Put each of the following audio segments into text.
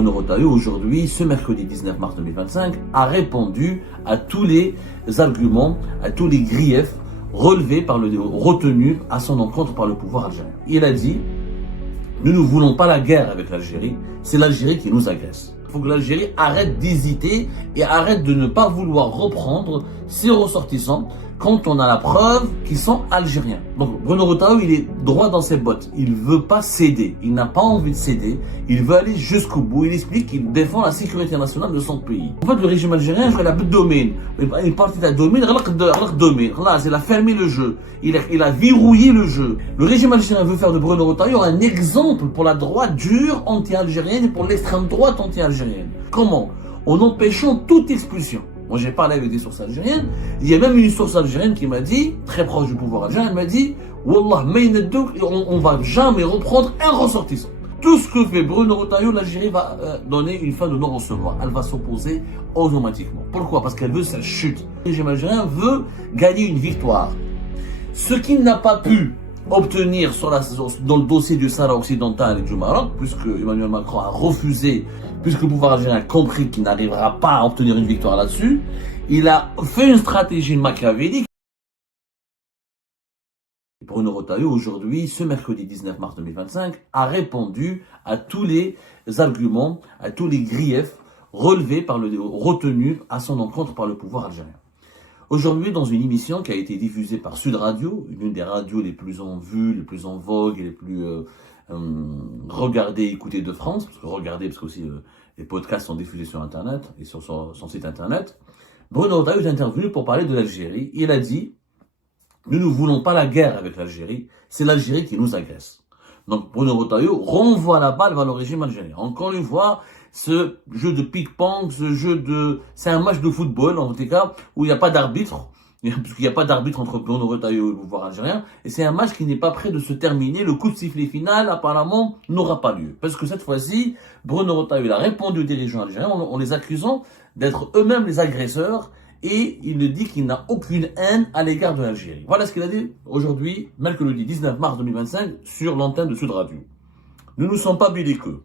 Bruno Retailleau, aujourd'hui, ce mercredi 19 mars 2025, a répondu à tous les arguments, à tous les griefs relevés retenus à son encontre par le pouvoir algérien. Il a dit: nous ne voulons pas la guerre avec l'Algérie, c'est l'Algérie qui nous agresse. Il faut que l'Algérie arrête d'hésiter et arrête de ne pas vouloir reprendre ses ressortissants quand on a la preuve qu'ils sont algériens. Donc Bruno Retailleau, il est droit dans ses bottes. Il veut pas céder. Il n'a pas envie de céder. Il veut aller jusqu'au bout. Il explique qu'il défend la sécurité nationale de son pays. En fait, le régime algérien, il a le domaine. Une partie de la domaine, il a fermé le jeu. Il a verrouillé le jeu. Le régime algérien veut faire de Bruno Retailleau un exemple pour la droite dure anti-algérienne et pour l'extrême droite anti-algérienne. Comment? En empêchant toute expulsion. Moi, j'ai parlé avec des sources algériennes. Il y a même une source algérienne qui m'a dit, très proche du pouvoir algérien, elle m'a dit: Wallah, on va jamais reprendre un ressortissant. Tout ce que fait Bruno Retailleau, l'Algérie va donner une fin de non-recevoir. Elle va s'opposer automatiquement. Pourquoi? Parce qu'elle veut sa chute. Le régime algérien veut gagner une victoire. Ce qu'il n'a pas pu obtenir dans le dossier du Sahara occidental et du Maroc, puisque Emmanuel Macron a refusé, puisque le pouvoir algérien a compris qu'il n'arrivera pas à obtenir une victoire là-dessus, il a fait une stratégie machiavélique. Bruno Retailleau, aujourd'hui, ce mercredi 19 mars 2025, a répondu à tous les arguments, à tous les griefs relevés retenus à son encontre par le pouvoir algérien. Aujourd'hui, dans une émission qui a été diffusée par Sud Radio, une des radios les plus en vue, les plus en vogue et les plus regardées et écoutées de France, parce que aussi les podcasts sont diffusés sur Internet et sur son site Internet, Bruno Retailleau est intervenu pour parler de l'Algérie. Il a dit: nous ne voulons pas la guerre avec l'Algérie, c'est l'Algérie qui nous agresse. Donc Bruno Retailleau renvoie la balle vers le régime algérien. Encore une fois, ce jeu de ping-pong, c'est un match de football, en tout cas, où il n'y a pas d'arbitre, puisqu'il n'y a pas d'arbitre entre Bruno Retailleau et le pouvoir algérien, et c'est un match qui n'est pas prêt de se terminer. Le coup de sifflet final, apparemment, n'aura pas lieu. Parce que cette fois-ci, Bruno Retailleau a répondu aux dirigeants algériens en les accusant d'être eux-mêmes les agresseurs, et il dit qu'il n'a aucune haine à l'égard de l'Algérie. Voilà ce qu'il a dit aujourd'hui, mercredi 19 mars 2025, sur l'antenne de Sud Radio. Nous ne sommes pas belliqueux.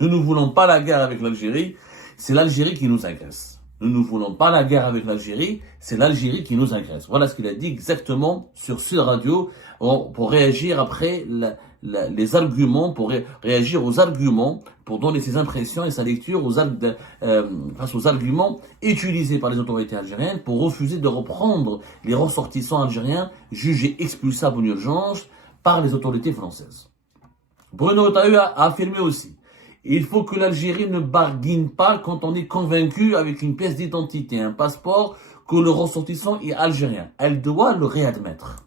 Nous ne voulons pas la guerre avec l'Algérie, c'est l'Algérie qui nous agresse. Nous ne voulons pas la guerre avec l'Algérie, c'est l'Algérie qui nous agresse. Voilà ce qu'il a dit exactement sur Sud Radio pour réagir après les arguments, pour réagir aux arguments, pour donner ses impressions et sa lecture face aux arguments utilisés par les autorités algériennes pour refuser de reprendre les ressortissants algériens jugés expulsables en urgence par les autorités françaises. Bruno Retailleau a affirmé aussi: il faut que l'Algérie ne barguine pas quand on est convaincu avec une pièce d'identité, un passeport, que le ressortissant est algérien. Elle doit le réadmettre.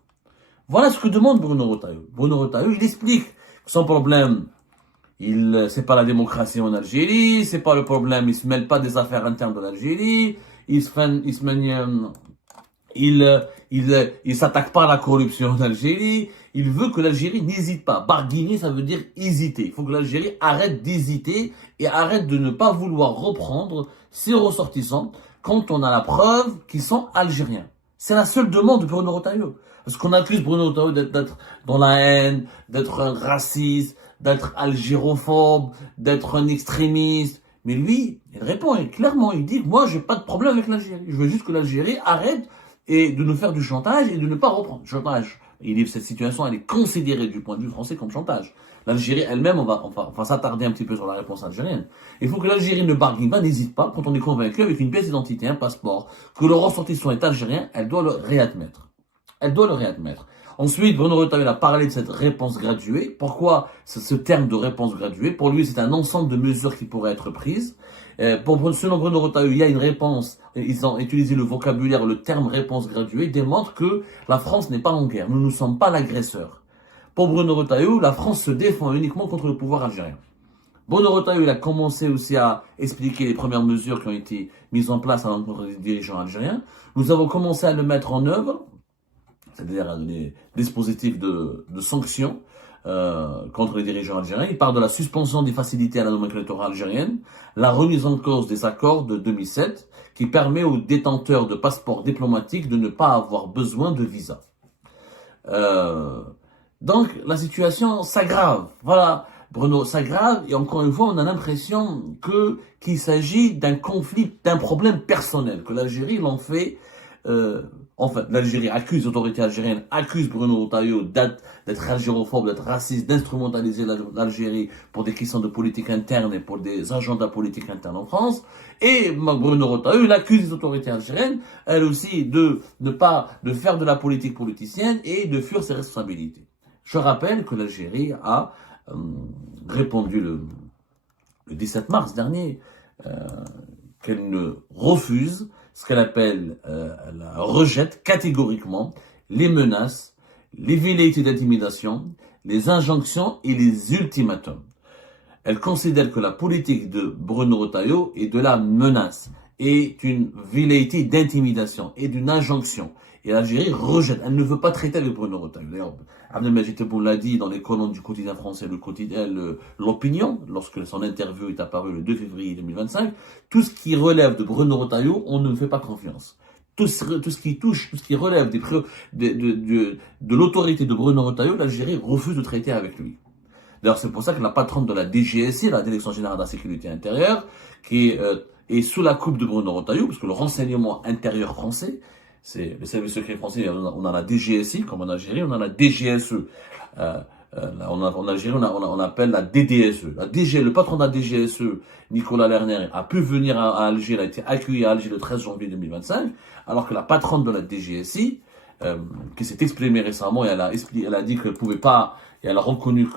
Voilà ce que demande Bruno Retailleau. Bruno Retailleau, il explique que son problème, c'est pas la démocratie en Algérie, c'est pas le problème, il se mêle pas des affaires internes de l'Algérie, il s'attaque pas à la corruption en Algérie. Il veut que l'Algérie n'hésite pas. Barguiner, ça veut dire hésiter. Il faut que l'Algérie arrête d'hésiter et arrête de ne pas vouloir reprendre ses ressortissants quand on a la preuve qu'ils sont algériens. C'est la seule demande de Bruno Retailleau. Parce qu'on accuse Bruno Retailleau d'être dans la haine, d'être un raciste, d'être algérophobe, d'être un extrémiste. Mais lui, il répond clairement, il dit: moi, j'ai pas de problème avec l'Algérie. Je veux juste que l'Algérie arrête de nous faire du chantage et de ne pas reprendre. Chantage. Cette situation, elle est considérée du point de vue français comme chantage. L'Algérie elle-même, on va s'attarder un petit peu sur la réponse algérienne. Il faut que l'Algérie ne barguine pas, n'hésite pas, quand on est convaincu avec une pièce d'identité, un passeport, que le ressortissant est algérien, elle doit le réadmettre. Elle doit le réadmettre. Ensuite, Bruno Retailleau a parlé de cette réponse graduée. Pourquoi ce terme de réponse graduée? Pour lui, c'est un ensemble de mesures qui pourraient être prises. Selon Bruno Retailleau, il y a une réponse. Ils ont utilisé le vocabulaire, le terme réponse graduée, démontre que la France n'est pas en guerre. Nous ne sommes pas l'agresseur. Pour Bruno Retailleau, la France se défend uniquement contre le pouvoir algérien. Bruno Retailleau, il a commencé aussi à expliquer les premières mesures qui ont été mises en place à l'encontre des dirigeants algériens. Nous avons commencé à le mettre en œuvre, c'est-à-dire des dispositifs de sanctions contre les dirigeants algériens. Il parle de la suspension des facilités à la nomenclature algérienne, la remise en cause des accords de 2007, qui permet aux détenteurs de passeports diplomatiques de ne pas avoir besoin de visa. Donc, la situation s'aggrave. Voilà. Bruno s'aggrave et encore une fois, on a l'impression qu'il s'agit d'un conflit, d'un problème personnel, que l'Algérie l'en fait. L'Algérie accuse, l'autorité algérienne accuse Bruno Retailleau d'être algérophobe, d'être raciste, d'instrumentaliser l'Algérie pour des questions de politique interne et pour des agendas politiques internes en France. Et Bruno Retailleau, il accuse les autorités algériennes, elles aussi, de faire de la politique politicienne et de fuir ses responsabilités. Je rappelle que l'Algérie a répondu le 17 mars dernier qu'elle ne refuse ce qu'elle appelle, elle rejette catégoriquement les menaces, les velléités d'intimidation, les injonctions et les ultimatums. Elle considère que la politique de Bruno Retailleau est de la menace, est une velléité d'intimidation et d'une injonction. Et l'Algérie rejette, elle ne veut pas traiter avec Bruno Retailleau. D'ailleurs, Abdelmajid Tebboune l'a dit dans les colonnes du quotidien français, l'Opinion, lorsque son interview est apparue le 2 février 2025, tout ce qui relève de Bruno Retailleau, on ne fait pas confiance. Tout ce qui relève de l'autorité de Bruno Retailleau, l'Algérie refuse de traiter avec lui. D'ailleurs, c'est pour ça que la patronne de la DGSI, la Direction Générale de la Sécurité Intérieure, qui est sous la coupe de Bruno Retailleau, parce que le renseignement intérieur français, c'est le service secret français, on a la DGSI, comme en Algérie, on a la DGSE. En Algérie, on appelle la DDSE. Le patron de la DGSE, Nicolas Lerner, a pu venir à Alger, il a été accueilli à Alger le 13 janvier 2025, alors que la patronne de la DGSI, qui s'est exprimée récemment, et elle a dit qu'elle pouvait pas, et elle a reconnu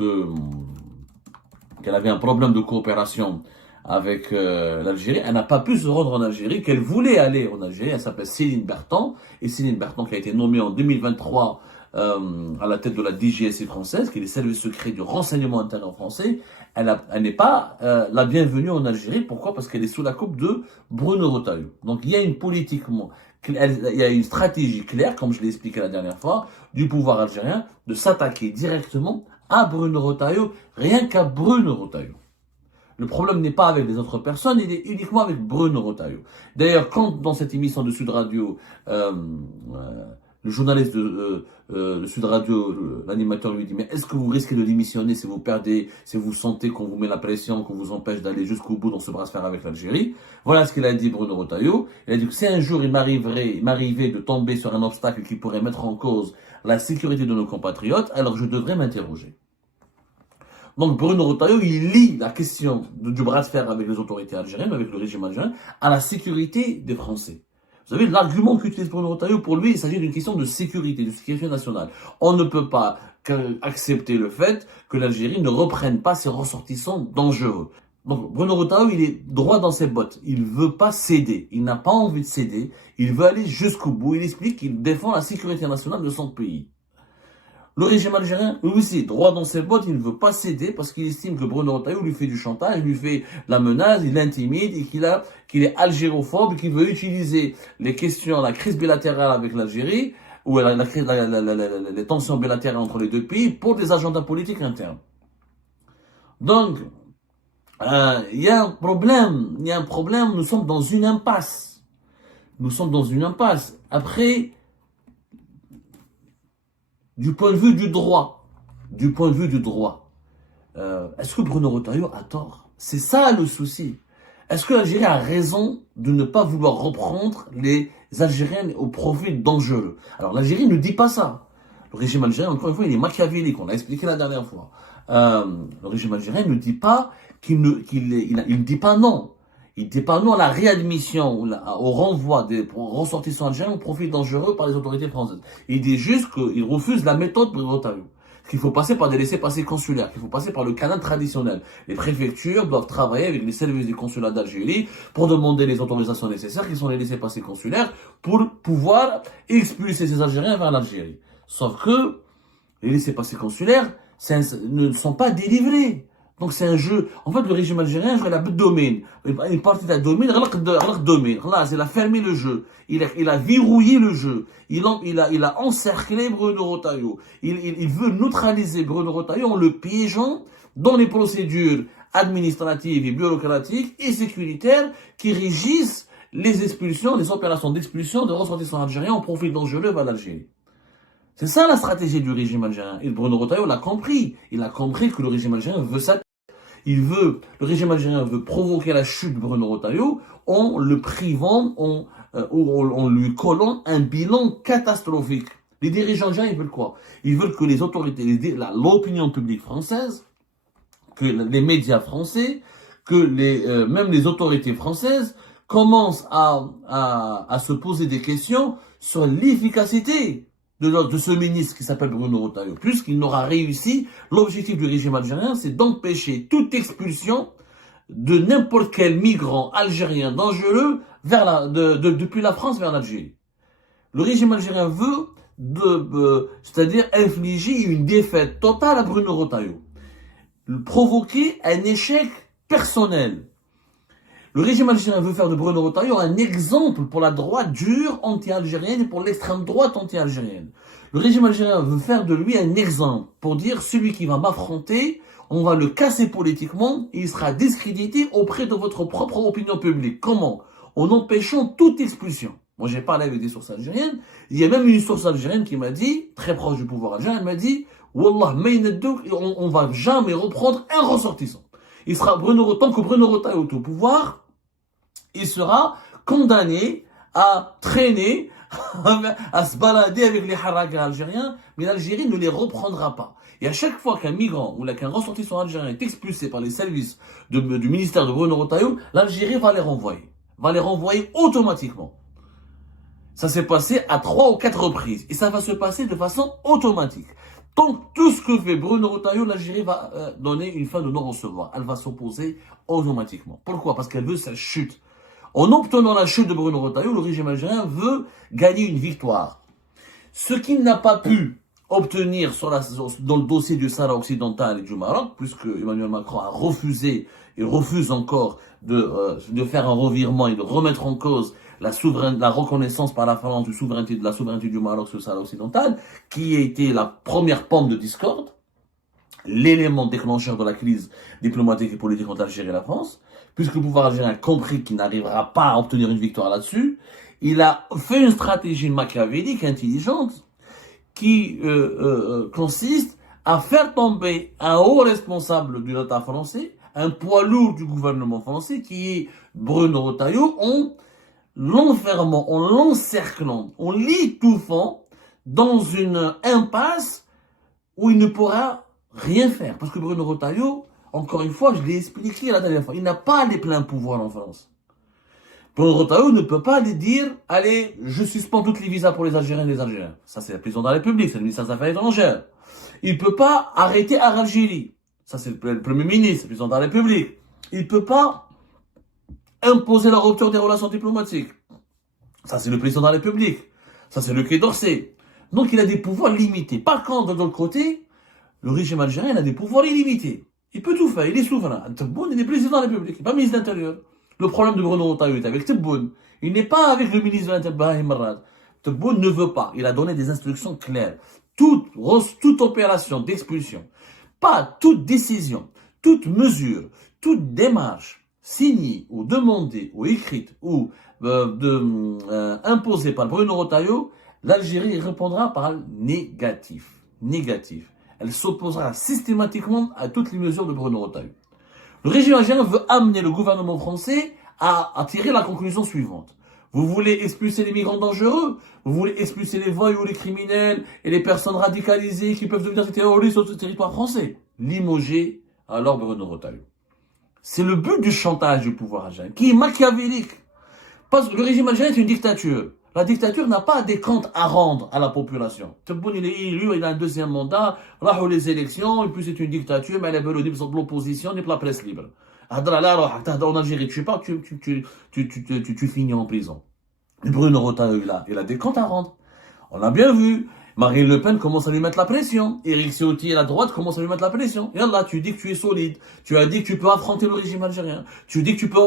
qu'elle avait un problème de coopération avec l'Algérie. Elle n'a pas pu se rendre en Algérie, qu'elle voulait aller en Algérie. Elle s'appelle Céline Bertrand, et Céline Bertrand qui a été nommée en 2023 à la tête de la DGSI française, qui est le service secret du renseignement intérieur français. Elle n'est pas la bienvenue en Algérie. Pourquoi? Parce qu'elle est sous la coupe de Bruno Retailleau. Donc il y a il y a une stratégie claire, comme je l'ai expliqué la dernière fois, du pouvoir algérien de s'attaquer directement à Bruno Retailleau, rien qu'à Bruno Retailleau. Le problème n'est pas avec les autres personnes, il est uniquement avec Bruno Retailleau. D'ailleurs, quand dans cette émission de Sud Radio, le journaliste de Sud Radio, l'animateur lui dit « Mais est-ce que vous risquez de démissionner si vous perdez, si vous sentez qu'on vous met la pression, qu'on vous empêche d'aller jusqu'au bout dans ce bras de fer avec l'Algérie ?» Voilà ce qu'il a dit Bruno Retailleau. Il a dit que si un jour il m'arrivait de tomber sur un obstacle qui pourrait mettre en cause la sécurité de nos compatriotes, alors je devrais m'interroger. Donc Bruno Retailleau, il lie la question du bras de fer avec les autorités algériennes, avec le régime algérien, à la sécurité des Français. Vous savez, l'argument qu'utilise Bruno Retailleau, pour lui, il s'agit d'une question de sécurité nationale. On ne peut pas accepter le fait que l'Algérie ne reprenne pas ses ressortissants dangereux. Donc Bruno Retailleau, il est droit dans ses bottes. Il ne veut pas céder. Il n'a pas envie de céder. Il veut aller jusqu'au bout. Il explique qu'il défend la sécurité nationale de son pays. Le régime algérien, lui aussi, droit dans ses bottes, il ne veut pas céder parce qu'il estime que Bruno Retailleau lui fait du chantage, lui fait la menace, il l'intimide et qu'il est algérophobe, qu'il veut utiliser les questions, la crise bilatérale avec l'Algérie, ou les tensions bilatérales entre les deux pays pour des agendas politiques internes. Donc, il y a un problème, nous sommes dans une impasse. Après, du point de vue du droit, est-ce que Bruno Retailleau a tort? C'est ça le souci. Est-ce que l'Algérie a raison de ne pas vouloir reprendre les Algériens au profil dangereux? Alors l'Algérie ne dit pas ça. Le régime algérien, encore une fois, il est machiavélique, on l'a expliqué la dernière fois. Le régime algérien ne dit pas il ne dit pas non. Il ne dit pas non à la réadmission, au renvoi des ressortissants algériens au profil dangereux par les autorités françaises. Il dit juste qu'il refuse la méthode Bruno Retailleau. Qu'il faut passer par des laissez-passer consulaires, qu'il faut passer par le canal traditionnel. Les préfectures doivent travailler avec les services du consulat d'Algérie pour demander les autorisations nécessaires, qui sont les laissez-passer consulaires, pour pouvoir expulser ces Algériens vers l'Algérie. Sauf que les laissez-passer consulaires ne sont pas délivrés. Donc c'est un jeu. En fait, le régime algérien joue à la domaine. Une partie de la domaine, il a fermé le jeu. Il a verrouillé le jeu. Il a encerclé Bruno Retailleau. Il veut neutraliser Bruno Retailleau en le piégeant dans les procédures administratives et bureaucratiques et sécuritaires qui régissent les opérations d'expulsion de ressortissants algériens au profil dangereux vers l'Algérie. C'est ça la stratégie du régime algérien. Et Bruno Retailleau l'a compris. Il a compris que le régime algérien veut ça. Le régime algérien veut provoquer la chute de Bruno Retailleau en le privant, en lui collant un bilan catastrophique. Les dirigeants algériens, ils veulent quoi? Ils veulent que les autorités, l'opinion publique française, que les médias français, que même les autorités françaises commencent à se poser des questions sur l'efficacité de ce ministre qui s'appelle Bruno Retailleau, puisqu'il n'aura réussi. L'objectif du régime algérien, c'est d'empêcher toute expulsion de n'importe quel migrant algérien dangereux depuis la France vers l'Algérie. Le régime algérien veut c'est-à-dire infliger une défaite totale à Bruno Retailleau, provoquer un échec personnel. Le régime algérien veut faire de Bruno Retailleau un exemple pour la droite dure anti-algérienne et pour l'extrême droite anti-algérienne. Le régime algérien veut faire de lui un exemple pour dire celui qui va m'affronter, on va le casser politiquement et il sera discrédité auprès de votre propre opinion publique. Comment? En empêchant toute expulsion. Moi, j'ai parlé avec des sources algériennes. Il y a même une source algérienne qui m'a dit, très proche du pouvoir algérien, elle m'a dit, Wallah, on va jamais reprendre un ressortissant. Il sera tant que Bruno Retailleau est au pouvoir, il sera condamné à traîner, à se balader avec les haragas algériens, mais l'Algérie ne les reprendra pas. Et à chaque fois qu'un migrant ou qu'un ressortissant algérien est expulsé par les services du ministère de Bruno Retailleau, l'Algérie va les renvoyer automatiquement. Ça s'est passé à 3 ou 4 reprises. Et ça va se passer de façon automatique. Donc, tout ce que fait Bruno Retailleau, l'Algérie va donner une fin de non-recevoir. Elle va s'opposer automatiquement. Pourquoi? Parce qu'elle veut sa chute. En obtenant la chute de Bruno Retailleau, le régime algérien veut gagner une victoire. Ce qu'il n'a pas pu obtenir dans le dossier du Sahara occidental et du Maroc, puisque Emmanuel Macron a refusé, il refuse encore de faire un revirement et de remettre en cause la reconnaissance par la France de la souveraineté du Maroc sur le Sahara occidental, qui a été la première pomme de discorde, l'élément déclencheur de la crise diplomatique et politique entre l'Algérie et la France, puisque le pouvoir algérien a compris qu'il n'arrivera pas à obtenir une victoire là-dessus. Il a fait une stratégie machiavélique, intelligente, qui consiste à faire tomber un haut responsable de l'État français, un poids lourd du gouvernement français, qui est Bruno Retailleau, en l'enfermant, en l'encerclant, en l'étouffant dans une impasse où il ne pourra rien faire. Parce que Bruno Retailleau, encore une fois, je l'ai expliqué la dernière fois, il n'a pas les pleins pouvoirs en France. Bruno Retailleau ne peut pas aller dire, allez, je suspends toutes les visas pour les Algériens et les Algériens. Ça, c'est le président de la République, c'est le ministre des Affaires étrangères. Il ne peut pas arrêter Al-Algérie. Ça, c'est le Premier ministre, le président de la République. Il ne peut pas imposer la rupture des relations diplomatiques. Ça, c'est le président de la République. Ça, c'est le Quai d'Orsay. Donc, il a des pouvoirs limités. Par contre, de l'autre côté, le régime algérien a des pouvoirs illimités. Il peut tout faire, il est souverain. Tebboune, il est président de la République, il n'est pas ministre de l'Intérieur. Le problème de Bruno Retailleau est avec Tebboune. Il n'est pas avec le ministre de l'Intérieur. Tebboune ne veut pas. Il a donné des instructions claires. Toute opération d'expulsion, pas toute décision, toute mesure, toute démarche signée ou demandée ou écrite ou imposée par Bruno Retailleau, l'Algérie répondra par négatif. Négatif. Elle s'opposera systématiquement à toutes les mesures de Bruno Retailleau. Le régime algérien veut amener le gouvernement français à tirer la conclusion suivante. Vous voulez expulser les migrants dangereux? Vous voulez expulser les voyous, les criminels et les personnes radicalisées qui peuvent devenir des terroristes sur le territoire français? Limogez alors Bruno Retailleau. C'est le but du chantage du pouvoir algérien, qui est machiavélique. Parce que le régime algérien est une dictature. La dictature n'a pas des comptes à rendre à la population. Tebboune, il est élu, il a un deuxième mandat, là, les élections, et puis c'est une dictature, mais elle est de l'opposition, et de la presse libre. En Algérie, tu pars, tu finis en prison. Et Bruno Retailleau, il a des comptes à rendre. On a bien vu. Marine Le Pen commence à lui mettre la pression. Éric Ciotti et la droite commencent à lui mettre la pression. Et là, tu dis que tu es solide. Tu as dit que tu peux affronter le régime algérien. Tu dis que tu peux...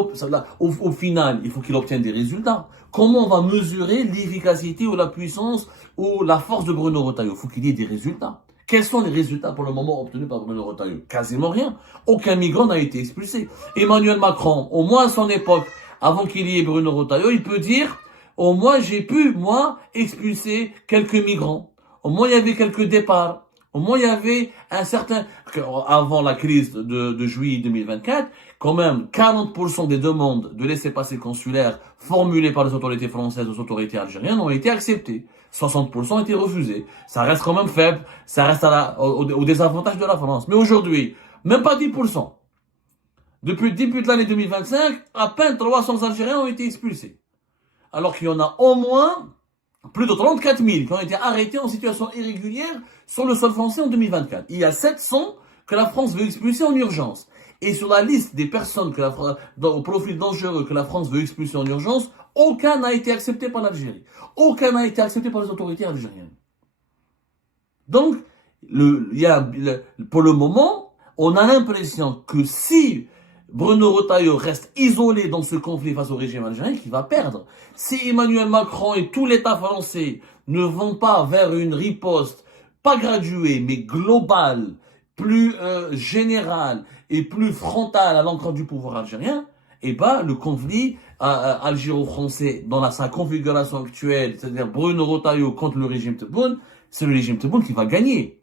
Au final, il faut qu'il obtienne des résultats. Comment on va mesurer l'efficacité ou la puissance ou la force de Bruno Retailleau? Il faut qu'il y ait des résultats. Quels sont les résultats pour le moment obtenus par Bruno Retailleau? Quasiment rien. Aucun migrant n'a été expulsé. Emmanuel Macron, au moins à son époque, avant qu'il y ait Bruno Retailleau, il peut dire, au moins j'ai pu, moi, expulser quelques migrants. au moins il y avait quelques départs. Au moins, il y avait un certain, avant la crise de juillet 2024, quand même, 40% des demandes de laissez-passer consulaires formulées par les autorités françaises aux autorités algériennes ont été acceptées. 60% ont été refusées. Ça reste quand même faible. Ça reste au désavantage de la France. Mais aujourd'hui, même pas 10%. Depuis le début de l'année 2025, à peine 300 Algériens ont été expulsés. Alors qu'il y en a au moins plus de 34 000 qui ont été arrêtés en situation irrégulière sur le sol français en 2024. Il y a 700 que la France veut expulser en urgence. Et sur la liste des personnes au profil dangereux que la France veut expulser en urgence, aucun n'a été accepté par l'Algérie. Aucun n'a été accepté par les autorités algériennes. Donc, pour le moment, on a l'impression que si Bruno Retailleau reste isolé dans ce conflit face au régime algérien, qu'il va perdre. Si Emmanuel Macron et tout l'État français ne vont pas vers une riposte, pas graduée, mais globale, plus générale et plus frontale à l'encontre du pouvoir algérien, eh ben, le conflit algéro-français dans sa configuration actuelle, c'est-à-dire Bruno Retailleau contre le régime Tebboune, c'est le régime Tebboune qui va gagner.